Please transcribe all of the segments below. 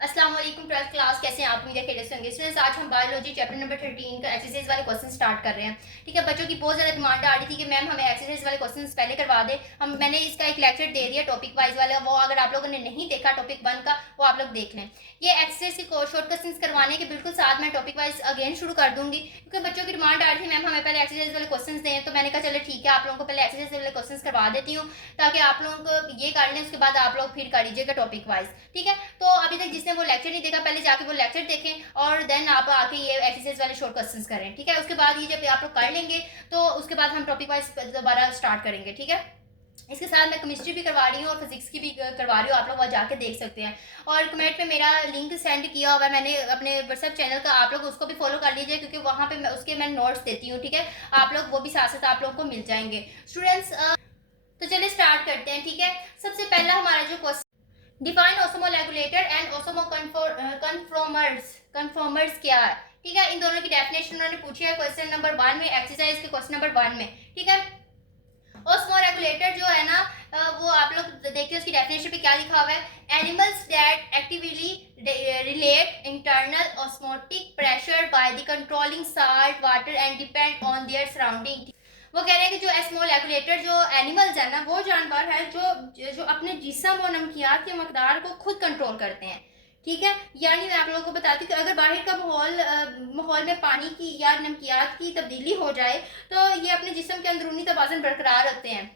अस्सलाम वालेकुम twelfth class, कैसे हैं आप? उम्मीद है खैरियत से होंगे। स्टूडेंट्स, आज हम बायोलॉजी चैप्टर नंबर 13 का एक्सरसाइज वाले क्वेश्चन स्टार्ट कर रहे हैं। ठीक है, बच्चों की बहुत ज़्यादा डिमांड आ रही थी कि मैम हमें एक्सरसाइज वाले क्वेश्चन पहले करवा दें। मैंने इसका एक लेक्चर दे दिया टॉपिक वाइज वाला, वो अगर आप लोगों ने नहीं देखा टॉपिक 1 का, वो आप लोग देख लें। ये एक्सरसाइज के शॉर्ट क्वेश्चन करवाने के बिल्कुल साथ मैं टॉपिक वाइज अगेन शुरू कर दूंगी, क्योंकि बच्चों की डिमांड आ रही थी मैम हमें पहले एक्सरसाइज वाले क्वेश्चन दें। तो मैंने कहा चलो ठीक है, आप लोगों को पहले एक्सरसाइज वाले क्वेश्चन करवा देती हूँ, ताकि आप लोगों को ये कर लें, उसके बाद आप लोग फिर कर लीजिएगा टॉपिक वाइज। ठीक है, तो अभी तक जिसने वो लेक्चर नहीं देखा, पहले जाके वो लेक्चर देखें और देन आप आके ये एक्सरसाइज वाले शॉर्ट क्वेश्चंस करें। ठीक है, उसके बाद ये जब आप लोग कर लेंगे तो उसके बाद हम टॉपिक वाइज दोबारा स्टार्ट करेंगे। ठीक है, इसके साथ मैं केमिस्ट्री भी करवा रही हूँ और फिजिक्स की भी करवा रही हूँ, आप लोग वहाँ जाके देख सकते हैं। और कमेंट में मेरा लिंक सेंड किया हुआ है मैंने अपने व्हाट्सएप चैनल का, आप लोग उसको भी फॉलो कर लीजिए, क्योंकि वहाँ पे मैं नोट्स देती हूँ। ठीक है, आप लोग वो भी साथ साथ आप लोगों को मिल जाएंगे। स्टूडेंट्स, तो चलिए स्टार्ट करते हैं। ठीक है, सबसे पहला हमारा जो क्वेश्चन, डिफाइन ओसोमोलेगुलेटर एंड ओसोमो कन्फर्मर्स क्या है। ठीक है, इन दोनों की डेफिनेशन उन्होंने पूछी है क्वेश्चन नंबर 1 में, एक्सरसाइज के क्वेश्चन नंबर 1 में। ठीक है, ओस्मोरेगुलेटर जो है ना, वो आप लोग देखते हैं उसकी डेफिनेशन पे क्या लिखा हुआ है। Animals that actively relate internal osmotic pressure by the controlling salt water and depend on their surrounding. वो कह रहे हैं कि जो एस्मोलेगुलेटर जो एनिमल्स है ना, वो जानवर है जो अपने जिस्म और नमकियात के मकदार को खुद कंट्रोल करते हैं। ठीक है, यानी मैं आप लोगों को बताती हूँ कि अगर बाहर का माहौल में पानी की या नमकियात की तब्दीली हो जाए, तो ये अपने जिस्म के अंदरूनी तवाज़ुन बरकरार रखते हैं।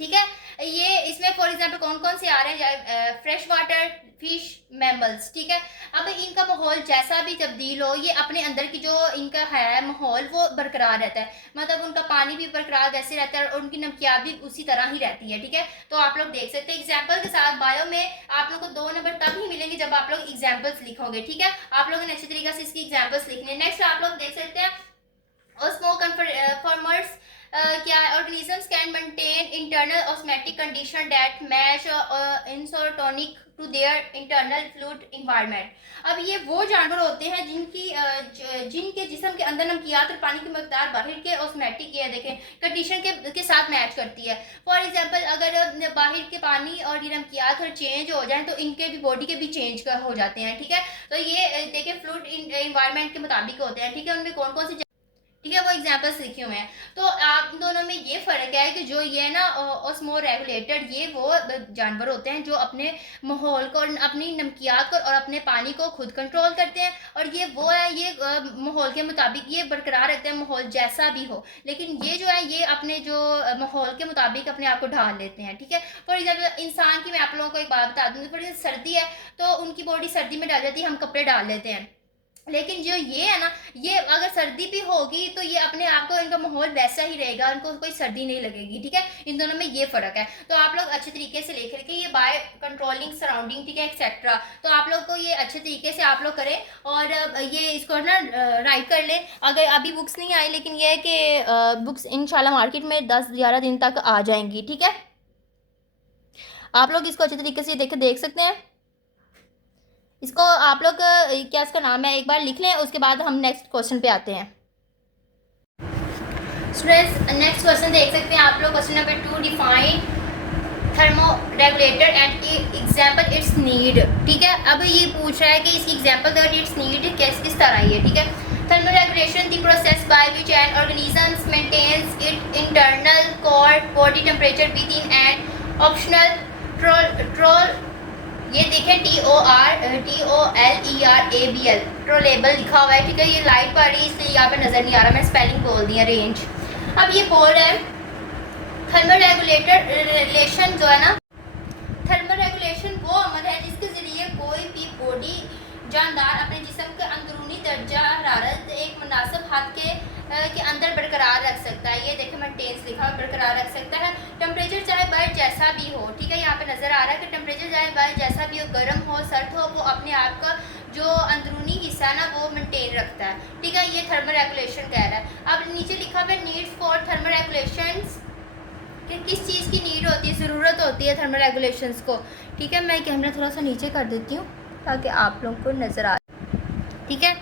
ठीक है, ये इसमें फॉर एग्जांपल कौन कौन से आ रहे हैं, फ्रेश वाटर, फिश, मैमल्स। ठीक है, अब इनका माहौल जैसा भी तब्दील हो, ये अपने अंदर की जो इनका है माहौल वो बरकरार रहता है, मतलब उनका पानी भी बरकरार वैसे रहता है और उनकी नमकियात भी उसी तरह ही रहती है। ठीक है, तो आप लोग देख सकते हैं एग्जाम्पल के साथ। बायो में आप लोग को 2 नंबर तब ही मिलेंगे जब आप लोग एग्जाम्पल्स लिखोगे। ठीक है, आप लोगों ने अच्छी तरीके से इसकी एग्जाम्पल्स लिखने। नेक्स्ट आप लोग देख सकते हैं ओस्मो कन्फर्मर्स क्या है। Organisms can maintain internal osmotic condition that match isotonic to their internal fluid environment. अब ये वो जानवर होते हैं जिनके जिस्म के अंदर नमकियात और पानी की मकदार बाहर के ऑस्मेटिक ये देखें कंडीशन के साथ मैच करती है। फॉर एग्जांपल अगर बाहर के पानी और ये नमकियात और चेंज हो जाए, तो इनके भी बॉडी के भी चेंज हो जाते हैं। ठीक है, तो ये देखें फ्लूइड इन्वायरमेंट के मुताबिक होते हैं। ठीक है, उनमें कौन कौन से, ठीक है, वो एग्जाम्पल्स लिखे हुए हैं। तो आप दोनों में ये फर्क है कि जो ये ना ओस्मो रेगुलेटर, ये वो जानवर होते हैं जो अपने माहौल को, अपनी नमकियात को और अपने पानी को खुद कंट्रोल करते हैं, और ये वो है ये माहौल के मुताबिक ये बरकरार रखते हैं, माहौल जैसा भी हो। लेकिन ये जो है ये अपने जो माहौल के मुताबिक अपने आप को ढाल लेते हैं। ठीक है, फॉर एग्जाम्पल इंसान की मैं आप लोगों को एक बात बता दूँगी, फॉर एग्जाम्पल सर्दी है तो उनकी बॉडी सर्दी में डाल जाती है, हम कपड़े डाल लेते हैं। लेकिन जो ये है ना, ये अगर सर्दी भी होगी तो ये अपने आप को, इनका माहौल वैसा ही रहेगा, इनको कोई सर्दी नहीं लगेगी। ठीक है, इन दोनों में ये फर्क है। तो आप लोग अच्छे तरीके से लिख रखे ये बाय कंट्रोलिंग सराउंडिंग, ठीक है, एक्सेट्रा। तो आप लोग को ये अच्छे तरीके से आप लोग करें और ये इसको ना राइट कर लें। अगर अभी बुक्स नहीं आई, लेकिन ये है कि बुक्स इंशाल्लाह मार्केट में 10-11 दिन तक आ जाएंगी। ठीक है, आप लोग इसको अच्छे तरीके से देख सकते हैं। इसको आप लोग क्या इसका नाम है एक बार लिख लें, उसके बाद हम नेक्स्ट क्वेश्चन पे आते हैं। स्टूडेंट्स, नेक्स्ट क्वेश्चन देख सकते हैं आप लोग, question number 2, define thermo regulator and example it's need. ठीक है, अब ये पूछ रहा है कि इसकी एग्जाम्पल दैट इट्स नीड किस तरह है। ठीक है, thermoregulation the process by which an organism maintains it internal core body temperature within and optional troll, ये देखें TOLERABL, ट्रोलेबल लिखा हुआ है। ठीक है, ये लाइट पड़ रही है इसलिए यहाँ पे नज़र नहीं आ रहा, मैं स्पेलिंग बोल दी है, रेंज। अब ये बोल रहा है थर्मल रेगुलेटर रिलेशन जो है ना, थर्मल रेगुलेशन वो अमल है जिसके ज़रिए कोई भी बॉडी जानदार अपने जिस्म के अंदरूनी दर्जा हरारत एक मुनासिब हद के अंदर बरकरार रख सकता है। ये देखें मेंटेन्स लिखा है, बरकरार रख सकता है। टेम्परेचर चाहे बाहर जैसा भी हो, ठीक है, यहाँ पे नज़र आ रहा है कि टेम्परेचर चाहे बाहर जैसा भी हो, गर्म हो सर्द हो, वो अपने आप का जो अंदरूनी हिस्सा ना वो मेंटेन रखता है। ठीक है, ये थर्मल रेगुलेशन कह रहा है। अब नीचे लिखा हुआ है नीड्स फॉर थर्मल रेगुलेशंस, कि किस चीज़ की नीड होती है, ज़रूरत होती है थर्मल रेगुलेशंस को। ठीक है, मैं कैमरा थोड़ा सा नीचे कर देती हूँ ताकि आप लोगों को नज़र आ। ठीक है,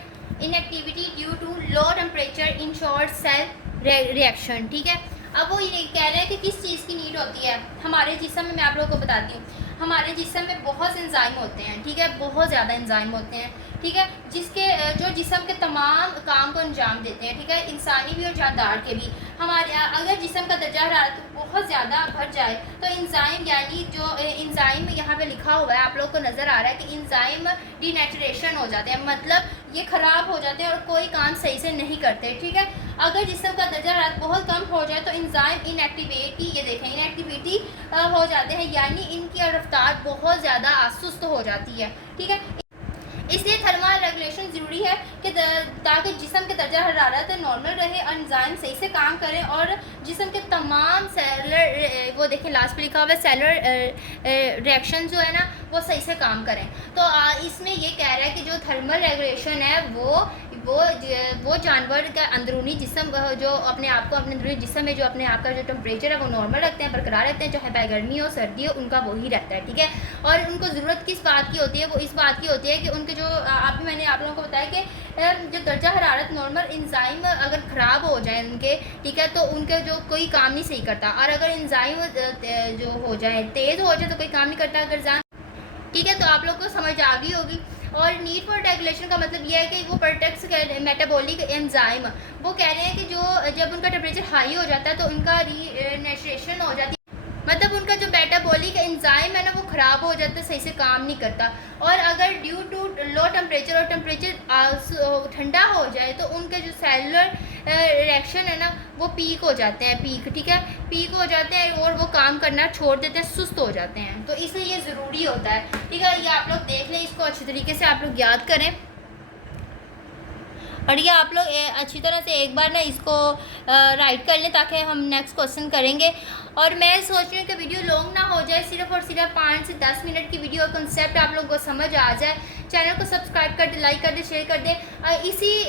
inactivity due to low temperature in short cell reaction. ठीक है, अब वो ये कह रहे हैं कि किस चीज़ की नीड होती है हमारे जिस्म में, मैं आप लोगों को बताती हूँ। हमारे जिस्म में बहुत एंजाइम होते हैं, ठीक है, बहुत ज़्यादा एंजाइम होते हैं, ठीक है, जिसके जो जिस्म के तमाम काम को अंजाम देते हैं, ठीक है, इंसानी भी और जानदार के भी। हमारे अगर जिस्म का दर्जा हरारत बहुत ज़्यादा बढ़ जाए तो इंजाइम, यानी जो इंजाइम यहाँ पे लिखा हुआ है आप लोग को नज़र आ रहा है कि इंजाइम डीनेचुरेशन हो जाते हैं, मतलब ये ख़राब हो जाते हैं और कोई काम सही से नहीं करते, ठीक है। अगर जिस्म का दर्जा हरारत बहुत कम हो जाए तो इंजाइम इनएक्टिविटी, ये देखें, इनएक्टिविटी हो जाते हैं, यानी इनकी रफ्तार बहुत ज़्यादा सुस्त हो जाती है, ठीक है। इसलिए थर्मल रेगुलेशन ज़रूरी है कि ताकि जिस्म के दर्जा हरारत नॉर्मल रहे और एंजाइम सही से काम करें और जिस्म के तमाम सेलुलर, वो देखें लास्ट पे लिखा हुआ है, सेलुलर रिएक्शन जो है ना वो सही से काम करें। तो इसमें ये कह रहा है कि जो थर्मल रेगुलेशन है वो जानवर का अंदरूनी जिस्म जो अपने आप को, अपने अंदरूनी जिस्म में जो अपने आप का जो टेम्परेचर है वो नॉर्मल रखते हैं, बरकरार रखते हैं, चाहे भाई गर्मी हो सर्दी हो, उनका वही रहता है, ठीक है। और उनको ज़रूरत किस बात की होती है, वो इस बात की होती है कि उनके जो मैंने आप लोगों को बताया कि जो दर्जा हरारत नॉर्मल इंजाइम अगर ख़राब हो जाए उनके, ठीक है, तो उनके जो कोई काम नहीं सही करता, और अगर इंजाइम जो हो जाए, तेज़ हो जाए तो कोई काम नहीं करता अगर, ठीक है। तो आप लोग को समझ आ गई होगी। और नीड फॉर रेगुलेशन का मतलब यह है कि वो प्रोटेक्ट्स मेटाबॉलिक एंजाइम, वो कह रहे हैं कि जो जब उनका टेम्परेचर हाई हो जाता है तो उनका रीनेचुरेशन हो जाती है, मतलब उनका जो मेटाबॉलिक एंजाइम है ना वो ख़राब हो जाता है, सही से काम नहीं करता। और अगर ड्यू टू लो टेम्परेचर और टेम्परेचर ठंडा हो जाए तो उनके जो सेलुलर रिएक्शन है ना वो पीक हो जाते हैं, ठीक है, पीक हो जाते हैं और वो काम करना छोड़ देते हैं, सुस्त हो जाते हैं। तो इसलिए ये ज़रूरी होता है, ठीक है। ये आप लोग देख लें, इसको अच्छी तरीके से आप लोग याद करें और ये आप लोग अच्छी तरह से एक बार ना इसको राइट कर लें ताकि हम नेक्स्ट क्वेश्चन करेंगे। और मैं सोच रही हूँ कि वीडियो लॉन्ग ना हो जाए, सिर्फ और सिर्फ 5 से 10 मिनट की वीडियो, कंसेप्ट आप लोगों को समझ आ जाए। चैनल को सब्सक्राइब कर दे, लाइक कर दे, शेयर कर दे।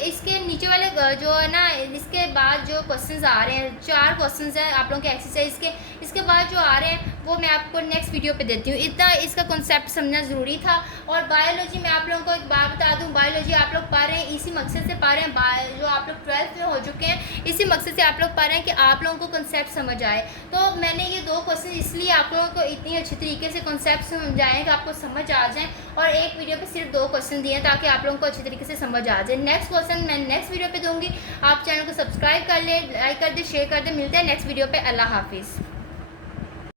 इसके नीचे वाले जो है ना, इसके बाद जो क्वेश्चंस आ रहे हैं, 4 क्वेश्चंस हैं आप लोगों के एक्सरसाइज के, इसके बाद जो आ रहे हैं वो मैं आपको नेक्स्ट वीडियो पे देती हूँ। इतना इसका कॉन्सेप्ट समझना ज़रूरी था। और बायोलॉजी मैं आप लोगों को एक बात बता दूँ, बायोलॉजी आप लोग पढ़ रहे हैं इसी मकसद से पढ़ रहे हैं, जो आप लोग 12th में हो चुके हैं इसी मकसद से आप लोग पढ़ रहे हैं कि आप लोगों को कॉन्सेप्ट समझ आए। तो मैंने ये 2 क्वेश्चन इसलिए आप लोगों को इतनी अच्छी तरीके से कॉन्सेप्ट समझाएँ कि आपको समझ आ जाए, और एक वीडियो पे सिर्फ 2 क्वेश्चन दिए ताकि आप लोगों को अच्छी तरीके से समझ आ जाए। नेक्स्ट क्वेश्चन मैं नेक्स्ट वीडियो पे दूंगी। आप चैनल को सब्सक्राइब कर ले, लाइक कर दे, शेयर कर दे। मिलते हैं नेक्स्ट वीडियो पे। अल्लाह हाफिज़।